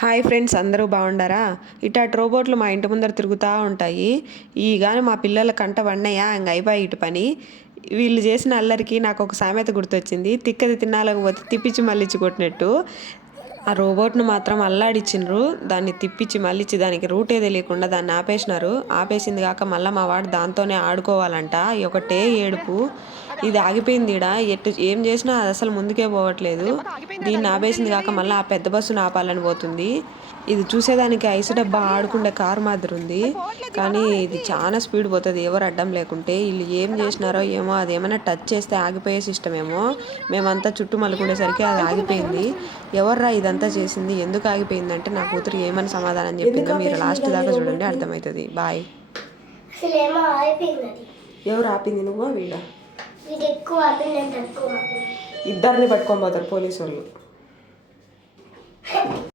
Hi friends, అందరూ బాగుండారా? ఇటాటి రోబోట్లు మా ఇంటి ముందర తిరుగుతూ ఉంటాయి. ఈ కానీ మా పిల్లల కంట వన్నయ్య ఇంక అయిపోయి ఇటు పని. వీళ్ళు చేసిన అల్లరికి నాకు ఒక సామెత గుర్తొచ్చింది. తిక్కది తిన్నాలేకపోతే తిప్పించి మళ్ళించి కొట్టినట్టు. ఆ రోబోట్ను మాత్రం అల్లాడిచ్చిండ్రు. దాన్ని తిప్పించి మళ్ళించి దానికి రూటే తెలియకుండా దాన్ని ఆపేసినారు. ఆపేసింది కాక మళ్ళీ మా వాడు దాంతోనే ఆడుకోవాలంట. ఒకటే ఏడుపు. ఇది ఆగిపోయింది ఈడ. ఏం చేసినా అది అసలు ముందుకే పోవట్లేదు. దీన్ని ఆపేసింది కాక మళ్ళీ ఆ పెద్ద బస్సును ఆపాలని పోతుంది. ఇది చూసేదానికి ఐసు డబ్బా ఆడుకుండే కారు మాదిరి ఉంది, కానీ ఇది చాలా స్పీడ్ పోతుంది ఎవరు అడ్డం లేకుంటే. వీళ్ళు ఏం చేసినారో ఏమో, అది ఏమైనా టచ్ చేస్తే ఆగిపోయే సిస్టమ్ ఏమో. మేమంతా చుట్టూ మలుకుండేసరికి అది ఆగిపోయింది. ఎవర్రా ఇదంతా చేసింది, ఎందుకు ఆగిపోయింది అంటే నా కూతురు ఏమని సమాధానం చెప్పిందో మీరు లాస్ట్ దాకా చూడండి, అర్థమవుతుంది. బాయ్. ఎవరు ఆపింది, నువ్వు వీడ? ఇద్దరిని పట్టుకొని పోతారు పోలీసు వాళ్ళు.